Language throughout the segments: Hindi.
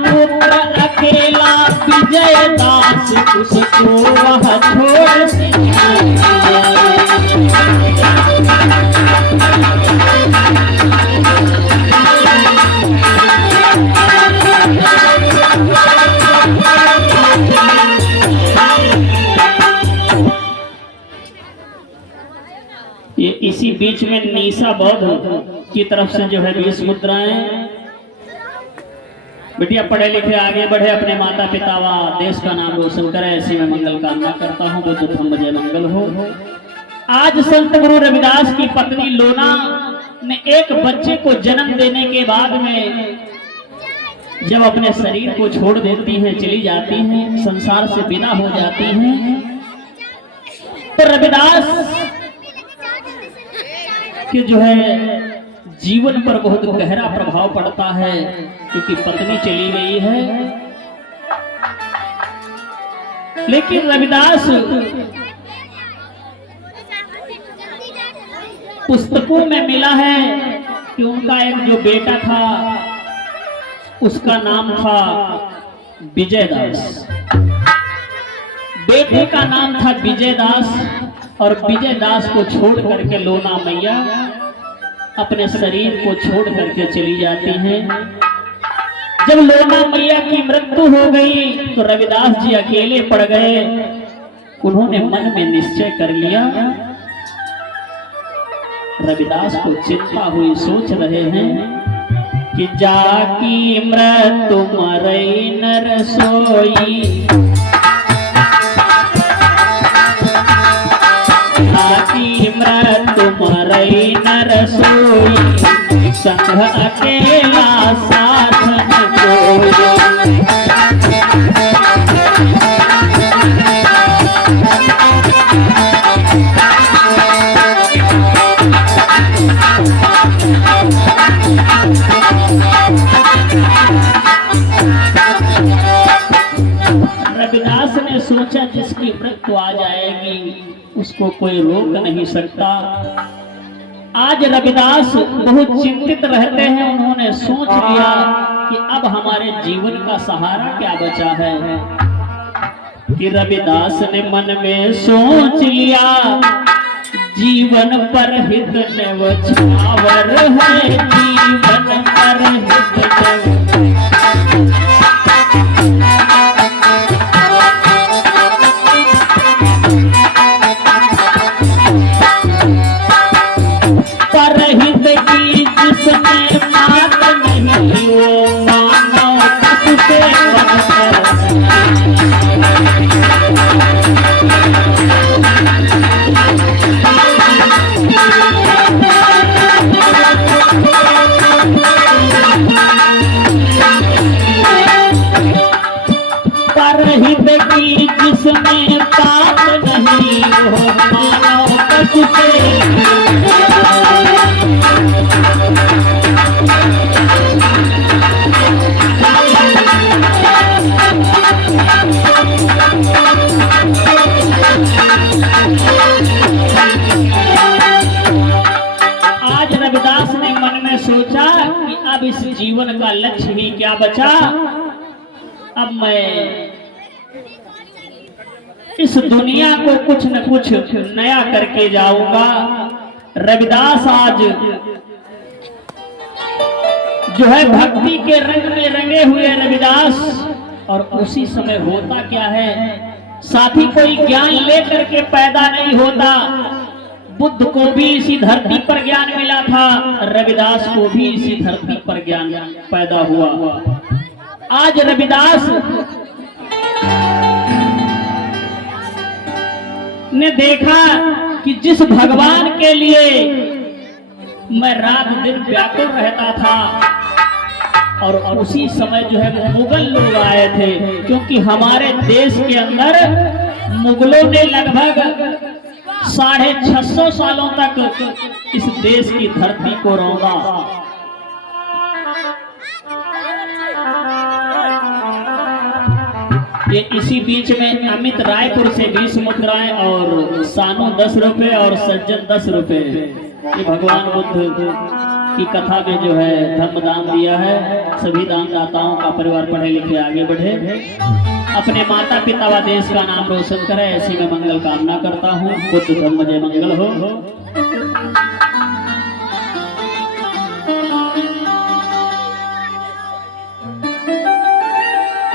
पुत्र अकेला विजय दास उसको वह छोड़ ये इसी बीच में निशा बौद्ध की तरफ से जो है 20 मुद्राएं। बेटिया पढ़े लिखे आगे बढ़े, अपने माता पिता व देश का नाम रोशन करे, ऐसी मैं मंगल कामना करता हूँ। बुद्ध धम्म जय मंगल हो। आज संत गुरु रविदास की पत्नी लोना ने एक बच्चे को जन्म देने के बाद में जब अपने शरीर को छोड़ देती है, चली जाती है, संसार से विदा हो जाती है, तो रविदास कि जो है जीवन पर बहुत गहरा प्रभाव पड़ता है, क्योंकि पत्नी चली गई है। लेकिन रविदास पुस्तकों में मिला है कि उनका एक जो बेटा था उसका नाम था विजयदास। बेटे का नाम था विजयदास और विजयदास को छोड़ करके लोना मैया अपने शरीर को छोड़ करके चली जाती हैं। जब लोना मैया की मृत्यु हो गई तो रविदास जी अकेले पड़ गए। उन्होंने मन में निश्चय कर लिया। रविदास को चिंता हुई, सोच रहे हैं कि जाकी मृत्यु मरई नर सोई, मृत्यु मरई नर सोई, संग अकेला साथ न कोई। रविदास ने सोचा जिसकी मृत्यु आ जाएगी उसको कोई रोक नहीं सकता। आज रविदास बहुत चिंतित रहते हैं। उन्होंने सोच लिया कि अब हमारे जीवन का सहारा क्या बचा है। कि रविदास ने मन में सोच लिया जीवन पर हित न्यौछावर है, जीवन पर हित जिसमें पाप नहीं हो मानव पशु से। आज रविदास ने मन में सोचा कि अब इस जीवन का लक्ष्य ही क्या बचा। अब मैं इस दुनिया को कुछ न कुछ नया करके जाऊंगा। रविदास आज जो है भक्ति के रंग में रंगे हुए रविदास। और उसी समय होता क्या है, साथी कोई ज्ञान लेकर के पैदा नहीं होता। बुद्ध को भी इसी धरती पर ज्ञान मिला था, रविदास को भी इसी धरती पर ज्ञान पैदा हुआ। आज रविदास ने देखा कि जिस भगवान के लिए मैं रात दिन व्याकुल रहता था, और उसी समय जो है मुगल लोग आए थे, क्योंकि हमारे देश के अंदर मुगलों ने लगभग 650 सालों तक इस देश की धरती को रौंदा। ये इसी बीच में अमित रायपुर से 20 मुद्राएं और सानू 10 रुपए और सज्जन 10 रुपए, ये भगवान बुद्ध की कथा में जो है धर्म दान दिया है। सभी दानदाताओं का परिवार पढ़े लिखे आगे बढ़े, अपने माता पिता व देश का नाम रोशन करे, ऐसी मैं मंगल कामना करता हूँ। बुद्ध धर्म जय मंगल हो।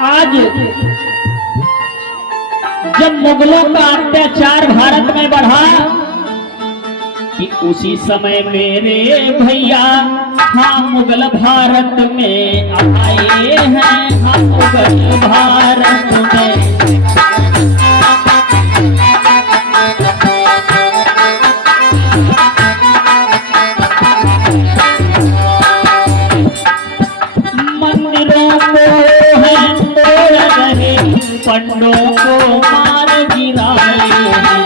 आज जब मुगलों का अत्याचार भारत में बढ़ा कि उसी समय मेरे भैया हम मुगल भारत में आए हैं, हम मुगल भारत में। मंदिरों को है तोड़ रहे, पंडों को मार गिराए हैं।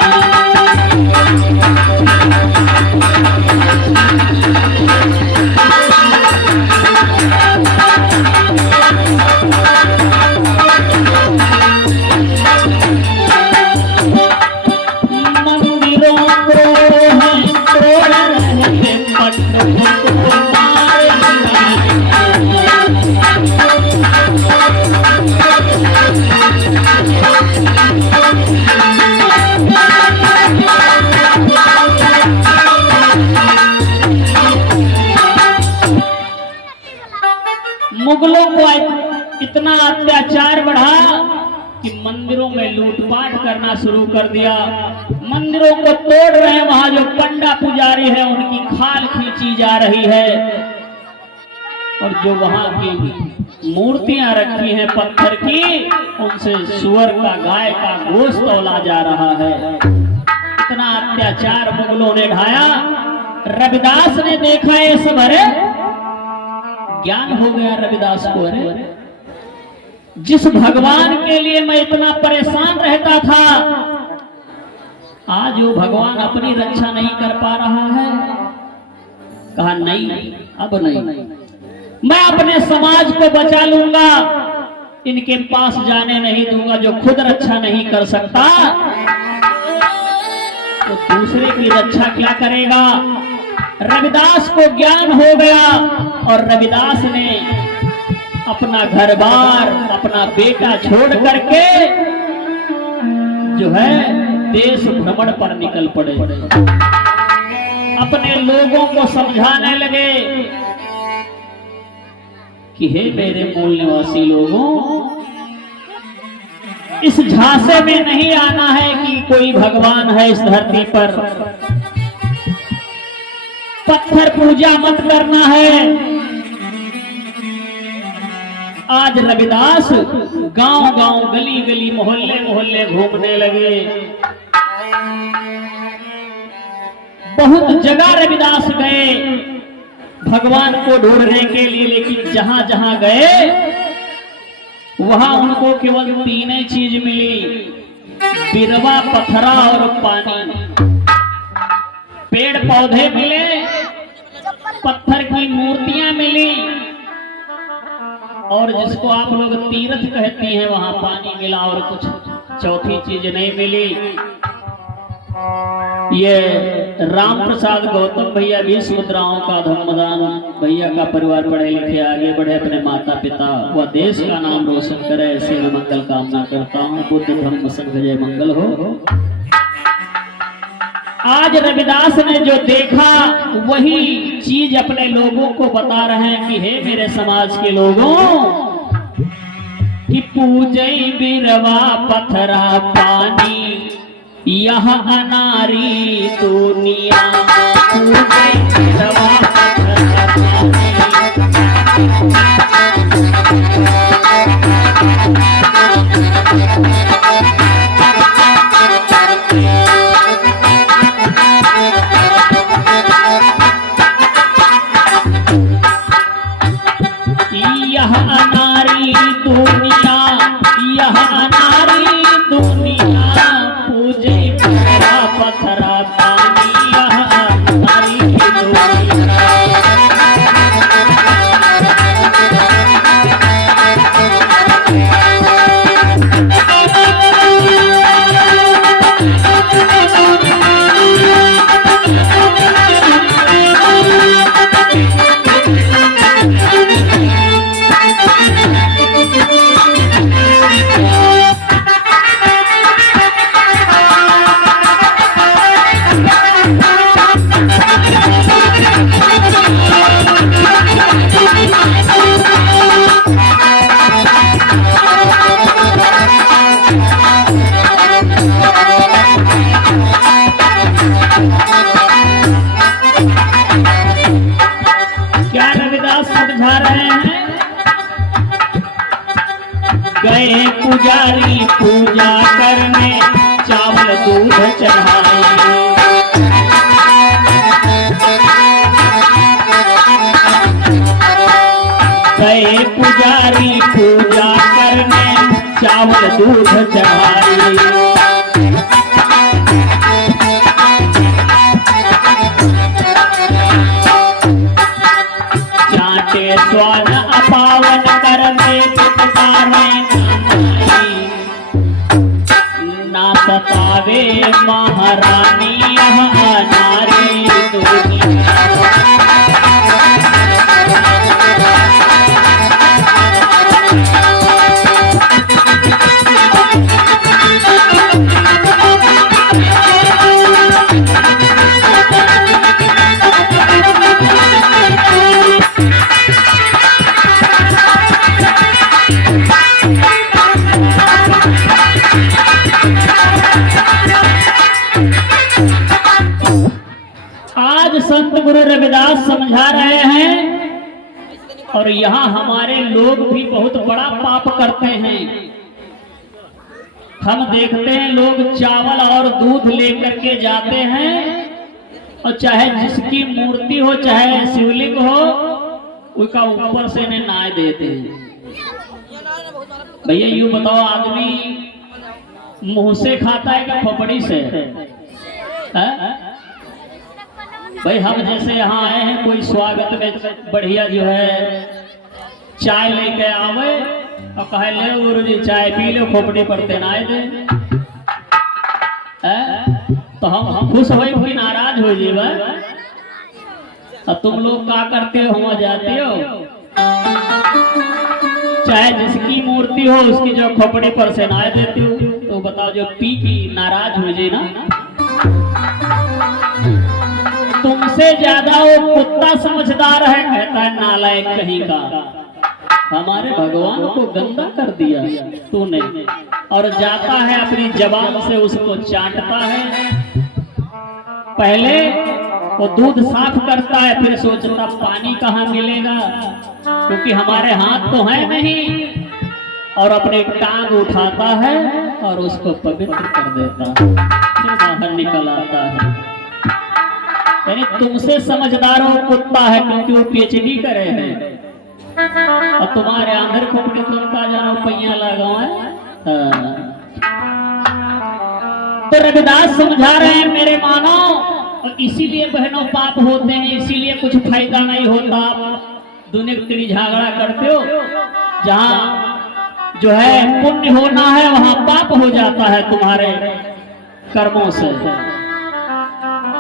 मुगलों को इतना अत्याचार बढ़ा कि मंदिरों में लूटपाट करना शुरू कर दिया। मंदिरों को तोड़ रहे हैं, वहां जो पंडा पुजारी है उनकी खाल खींची जा रही है, और जो वहां की मूर्तियां रखी हैं पत्थर की, उनसे सुअर का गाय का गोश्त तौला जा रहा है। इतना अत्याचार मुगलों ने ढाया। रविदास ने देखा ये सब, अरे ज्ञान हो गया रविदास को, अरे जिस भगवान के लिए मैं इतना परेशान रहता था, आज वो भगवान अपनी रक्षा नहीं कर पा रहा है। कहा नहीं, अब नहीं, मैं अपने समाज को बचा लूंगा, इनके पास जाने नहीं दूंगा। जो खुद रक्षा नहीं कर सकता तो दूसरे की रक्षा क्या करेगा। रविदास को ज्ञान हो गया और रविदास ने अपना घर बार, अपना बेटा छोड़ करके जो है देश भ्रमण पर निकल पड़े। अपने लोगों को समझाने लगे कि हे मेरे मूल निवासी लोगों, इस झांसे में नहीं आना है कि कोई भगवान है इस धरती पर। पत्थर पूजा मत करना है। आज रविदास गांव-गांव, गली-गली, मोहल्ले-मोहल्ले घूमने लगे। बहुत जगह रविदास गए भगवान को ढूंढने के लिए, लेकिन जहां-जहां गए वहां उनको केवल तीन ही चीज मिली, बिरवा, पत्थरा और पानी। पेड़ पौधे मिले, पत्थर की मूर्तियां मिली, और जिसको आप लोग तीर्थ कहती हैं वहां पानी मिला, और कुछ चौथी चीज नहीं मिली। ये राम प्रसाद गौतम भैया 20 मुद्राओं का धर्मदान, भैया का परिवार पढ़े लिखे आगे बढ़े, अपने माता पिता व देश का नाम रोशन करे, ऐसे मैं मंगल कामना करता हूँ। बुद्ध धर्म संघ जय मंगल हो। आज रविदास ने जो देखा वही चीज अपने लोगों को बता रहे हैं कि हे मेरे समाज के लोगों, कि पूजई बिरवा पत्थरा पानी, यह अनारी दुनिया। पूजई बिरवा पत्थरा पानी, यह अनारी दुनिया, यह अनारी दुनिया। पूजे बिरवा पत्थरा पानी, यह अनारी दुनिया। गए पुजारी पूजा करने चावल दूध चढ़ाए। गए पुजारी पूजा करने चावल दूध चढ़ाए। चाटे स्वाद अपावन करने ना सतावे महारानी नारी दुनिया। आज संत गुरु रविदास समझा रहे हैं और यहाँ हमारे लोग भी बहुत बड़ा पाप करते हैं। हम देखते हैं लोग चावल और दूध लेकर के जाते हैं और चाहे जिसकी मूर्ति हो चाहे शिवलिंग हो उसका ऊपर से इन्हें नाय देते हैं। भैया यूं बताओ आदमी मुंह से खाता है कि खोपड़ी से? भाई हम जैसे यहाँ आए हैं कोई स्वागत में बढ़िया जो है चाय लेके आवे और कहे ले गुरु जी चाय पी लो खोपड़ी पर तेनाए दे, तो हम खुश हो कि नाराज हो जीवा। और तुम लोग क्या करते हो? वहां जाते हो चाहे जिसकी मूर्ति हो उसकी जो खोपड़ी पर से नाए देती हो, तो बताओ जो पी की नाराज हो जाए ना। तुमसे ज्यादा वो कुत्ता समझदार है, कहता है नालायक कहीं का, हमारे भगवान को गंदा कर दिया तूने। और जाता है अपनी जबान से उसको चाटता है। पहले वो दूध साफ करता है फिर सोचता पानी कहाँ मिलेगा, क्योंकि हमारे हाथ तो है नहीं, और अपने टांग उठाता है और उसको पवित्र कर देता है, फिर बाहर निकल आता है। यानी तुमसे समझदार वो कुत्ता है क्योंकि वो पीएचडी करे हैं, और तुम्हारे आंधर खोपड़ी तुम का जानो पैया लगा है। तो रविदास समझा रहे हैं मेरे मानो, और इसीलिए बहनों पाप होते हैं, इसीलिए कुछ फायदा नहीं होता। दुनिया तेरी झगड़ा करते हो, जहाँ जो है पुण्य होना है वहां पाप हो जाता है तुम्हारे कर्मों से।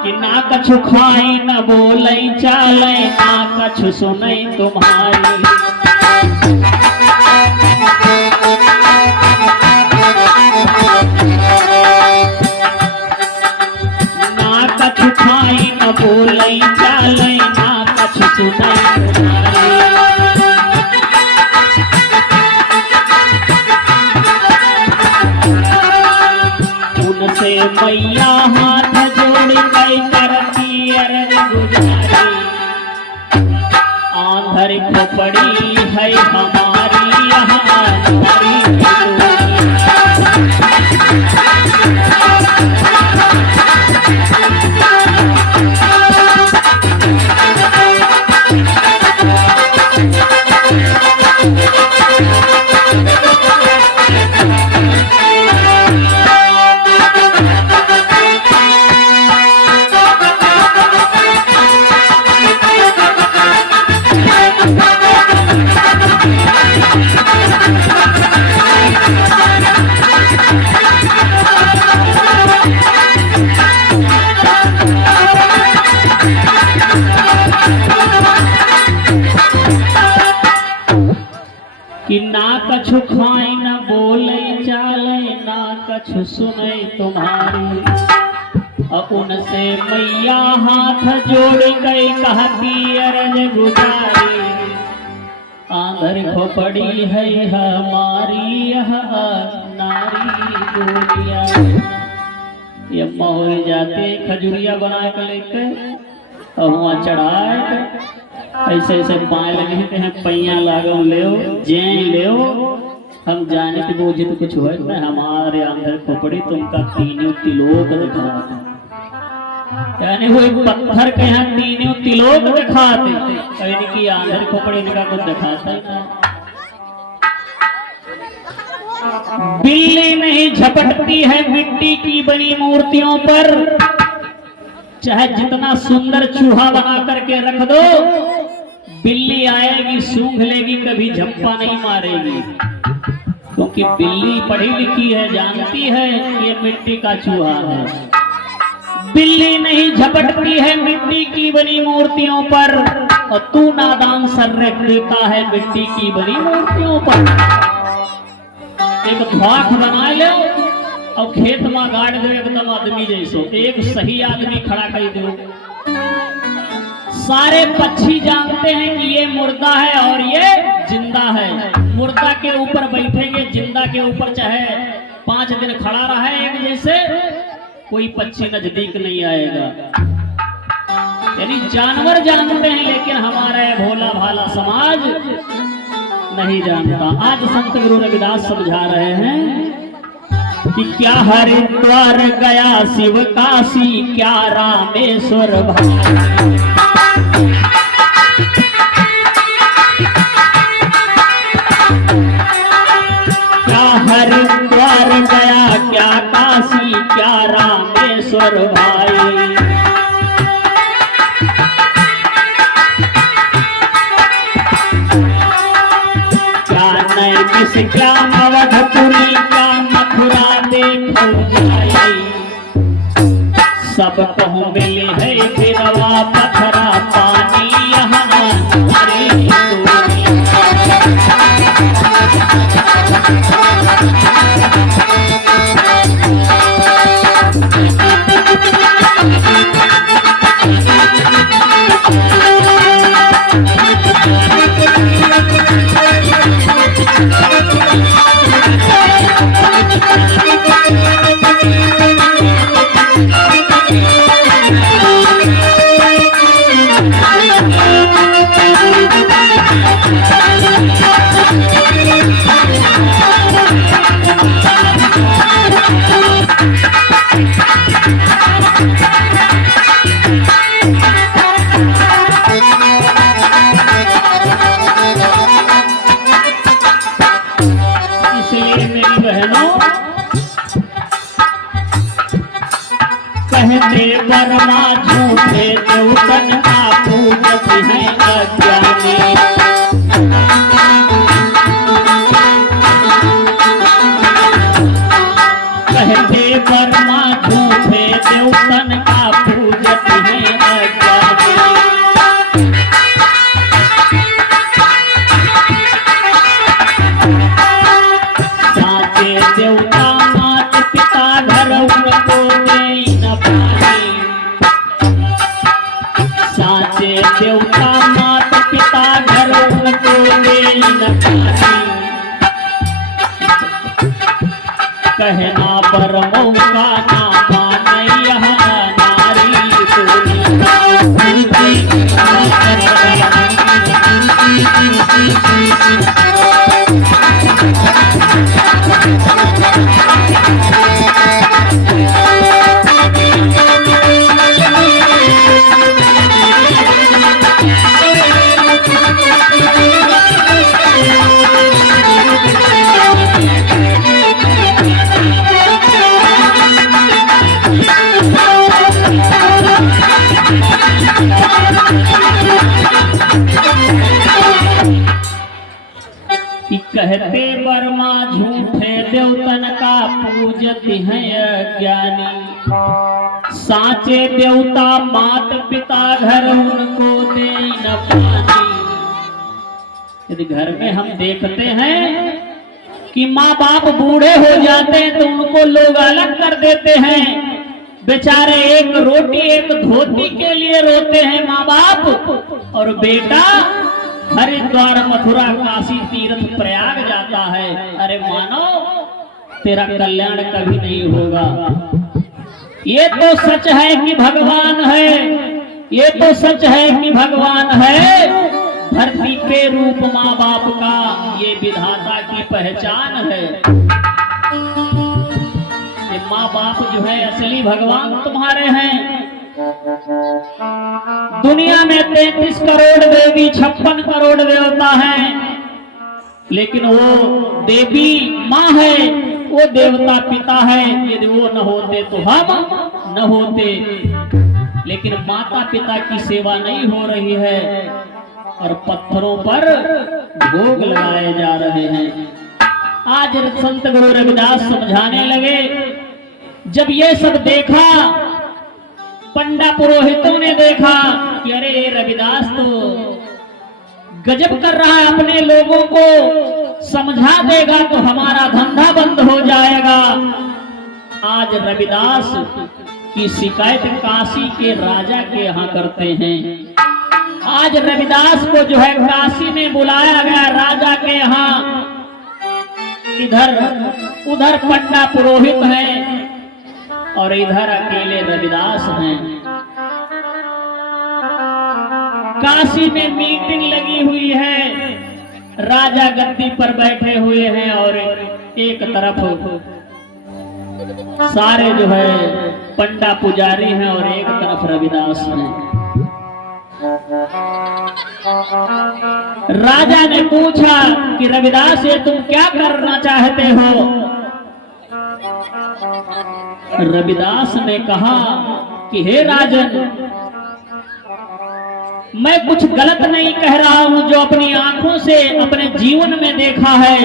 कि ना कछु खाई न बोलई चाले ना कछु सुनई तुम्हारी। ना कछु खाई न बोलई चाले ना कछु सुनई तुम्हारी। उनसे मैया हाथ जोड़ कई करती अरज गुजारी। आंधर खोपड़ी है हमारी यहाँ नारी कि ना कछु खाई न बोले चाले ना कछु सुने तुम्हारी। और उनसे मैया हाथ जोड़ गई कहती अरज गुजारी। आंधर खोपड़ी है हमारी यह नारी दुनिया। ये अम्मा हो जाते खजूरिया बना के लेते और वहाँ चढ़ाए ऐसे ऐसे पाए लगे हैं पैया लागो ले जे ले हम जाने की बोझे तो कुछ हुआ ना, हमारे अंदर खोपड़ी तुमका तीनों तिलोक दिखाते, यानी वो एक पत्थर के यहाँ तीनों तिलोक दिखाते, इनकी आंधर खोपड़ी इनका कुछ दिखाता ही नहीं। बिल्ली नहीं झपटती है मिट्टी की बनी मूर्तियों पर, चाहे जितना सुंदर चूहा बना करके रख दो, बिल्ली आएगी सूंघ लेगी, कभी झप्पा नहीं मारेगी, क्योंकि बिल्ली पढ़ी लिखी है, जानती है ये मिट्टी का चूहा है। बिल्ली नहीं झपटती है मिट्टी की बनी मूर्तियों पर, और तू नादान सर रख देता है मिट्टी की बनी मूर्तियों पर। एक ध्वाख बना लो और खेत में गाड़ दो एकदम आदमी जैसो, एक सही आदमी खड़ा कर दो, सारे पक्षी जानते हैं कि ये मुर्दा है और ये जिंदा है। मुर्दा के ऊपर बैठेंगे, जिंदा के ऊपर चाहे 5 दिन खड़ा रहा है एक जैसे, कोई पक्षी नजदीक नहीं आएगा। यानी जानवर जानते हैं, लेकिन हमारा भोला भाला समाज नहीं जानता। आज संत गुरु रविदास समझा रहे हैं कि क्या हरिद्वार गया शिव काशी, क्या रामेश्वर भाई, क्या हरिद्वार गया क्या काशी, क्या रामेश्वर भाई। क्या अवधपुरी क्या मथुरा देखो जाई, सब कहूँ मिले है बिरवा पथरा पानी यहाँ कहते वर्मा झूठे देवतन का पूजत है अज्ञानी, कहते वर्मा झूठे देवतन का पूजत है अज्ञानी। साचे देवता मात पिता घर उनको देवता माता पिता घर उनको ले न पानी, कहना पर मौका ना पाने यहाँ नारी कहते वर्मा झूठे देवतन का पूजत है अज्ञानी, साचे देवता मात पिता घर उनको दे न पानी। यदि घर में हम देखते हैं कि माँ बाप बूढ़े हो जाते हैं तो उनको लोग अलग कर देते हैं, बेचारे एक रोटी एक धोती के लिए रोते हैं माँ बाप, और बेटा हरिद्वार मथुरा काशी तीर्थ प्रयाग जाता है। अरे मानो तेरा कल्याण कभी नहीं होगा। ये तो सच है कि भगवान है, ये तो सच है कि भगवान है, धरती के रूप माँ बाप का ये विधाता की पहचान है। ये माँ बाप जो है असली भगवान तुम्हारे हैं। दुनिया में 33 करोड़ देवी 56 करोड़ देवता हैं, लेकिन वो देवी माँ है, वो देवता पिता है। यदि वो न होते तो हम न होते। लेकिन माता पिता की सेवा नहीं हो रही है और पत्थरों पर भोग लगाए जा रहे हैं। आज संत गुरु रविदास समझाने लगे। जब ये सब देखा, पंडा पुरोहितों ने देखा कि अरे ये रविदास तो गजब कर रहा है, अपने लोगों को समझा देगा तो हमारा धंधा बंद हो जाएगा। आज रविदास की शिकायत काशी के राजा के यहाँ करते हैं। आज रविदास को जो है काशी में बुलाया गया राजा के यहाँ। इधर उधर पंडा पुरोहित हैं और इधर अकेले रविदास हैं। काशी में मीटिंग लगी हुई है, राजा गद्दी पर बैठे हुए हैं और एक तरफ सारे जो है पंडा पुजारी हैं और एक तरफ रविदास हैं। राजा ने पूछा कि रविदास ये तुम क्या करना चाहते हो? रविदास ने कहा कि हे राजन, मैं कुछ गलत नहीं कह रहा हूं, जो अपनी आंखों से अपने जीवन में देखा है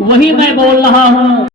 वही मैं बोल रहा हूं।